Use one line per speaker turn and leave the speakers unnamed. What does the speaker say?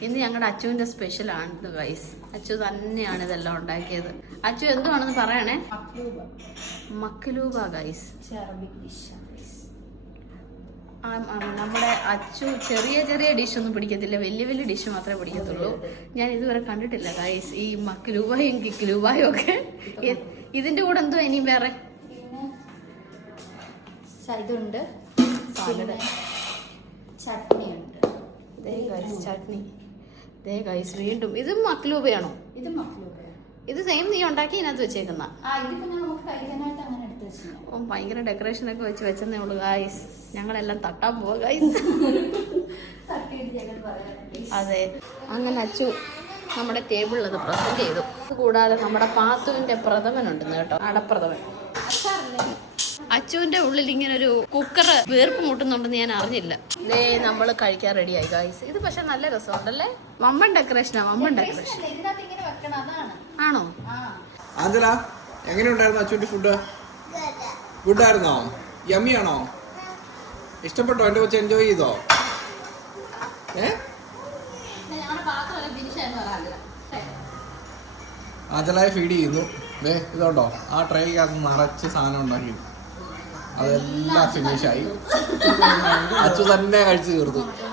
ഇന്ന് ഞങ്ങളുടെ അച്ചുവിന്റെ സ്പെഷ്യലാണ് ഗൈസ്. അച്ചു തന്നെയാണ് ഇതെല്ലാം ഉണ്ടാക്കിയത്. അച്ചു എന്തുവാണെന്ന് പറയണേ. മക്ലൂബ ഗൈസ്. നമ്മുടെ അച്ചു ചെറിയ ചെറിയ ഡിഷ് ഒന്നും പിടിക്കത്തില്ല, വലിയ വലിയ ഡിഷ് മാത്രമേ പിടിക്കത്തുള്ളൂ. ഞാൻ ഇതുവരെ കണ്ടിട്ടില്ല ഗൈസ് ഈ മക്ലൂബയും കിക്ലൂബയും ഒക്കെ. ഇതിന്റെ കൂടെ എന്തോ ഇനിയും വേറെ
ഇതുണ്ട്, ചട്നിയുണ്ട്.
ചട്നി. വീണ്ടും ഇത് മക്ലൂബയാണോ?
ഇത് മക്ലൂബയാണ്.
ഇത് സെയിം നീ ഉണ്ടാക്കി ഇതിനകത്ത് വെച്ചേക്കുന്ന? ഭയങ്കര ഡെക്കറേഷൻ ഒക്കെ വെച്ചെന്നേ ഉള്ളു ഗൈസ്. ഞങ്ങളെല്ലാം തട്ടാൻ പോവാ ഗൈസ്. അതെ, അങ്ങനെ അച്ചു നമ്മുടെ ടേബിളിൽ അത് പ്രസന്റ് ചെയ്തു. കൂടാതെ നമ്മുടെ പാത്തുവിന്റെ പ്രഥമനുണ്ടെന്ന് കേട്ടോ, അടപ്രഥമൻ. അച്ചുവിന്റെ ഉള്ളിൽ ഇങ്ങനെ ഒരു കുക്കർ വീർപ്പ് മുട്ടുന്നുണ്ടെന്ന് ഞാൻ അറിഞ്ഞില്ല. ഇതേ നമ്മള് കഴിക്കാൻ റെഡിയായി ഗൈസ്. ഇത് പക്ഷെ നല്ല രസമുണ്ടല്ലേ. വമ്പൻ ഡെക്കറേഷനാ, വമ്പൻ ഡെക്കറേഷൻ. ആണോ?
ആഞ്ചല, എങ്ങനെയുണ്ടായിരുന്നു അച്ചുവിന്റെ ഫുഡ്? ഗുഡായിരുന്നോ? യമ്മി ആണോ? ഇഷ്ടപ്പെട്ടോ? എന്റെ കൊച്ചു എൻജോയ് ചെയ്തോ? ആഞ്ചലായ ഫീഡ് ചെയ്യുന്നു. ഇതുണ്ടോ, ആ ട്രേക്കകത്ത് നിറച്ച് സാധനം ഉണ്ടാക്കി, അതെല്ലാം ഫിനിഷായി. അച്ചു തന്നെ കഴിച്ചു തീർത്തു.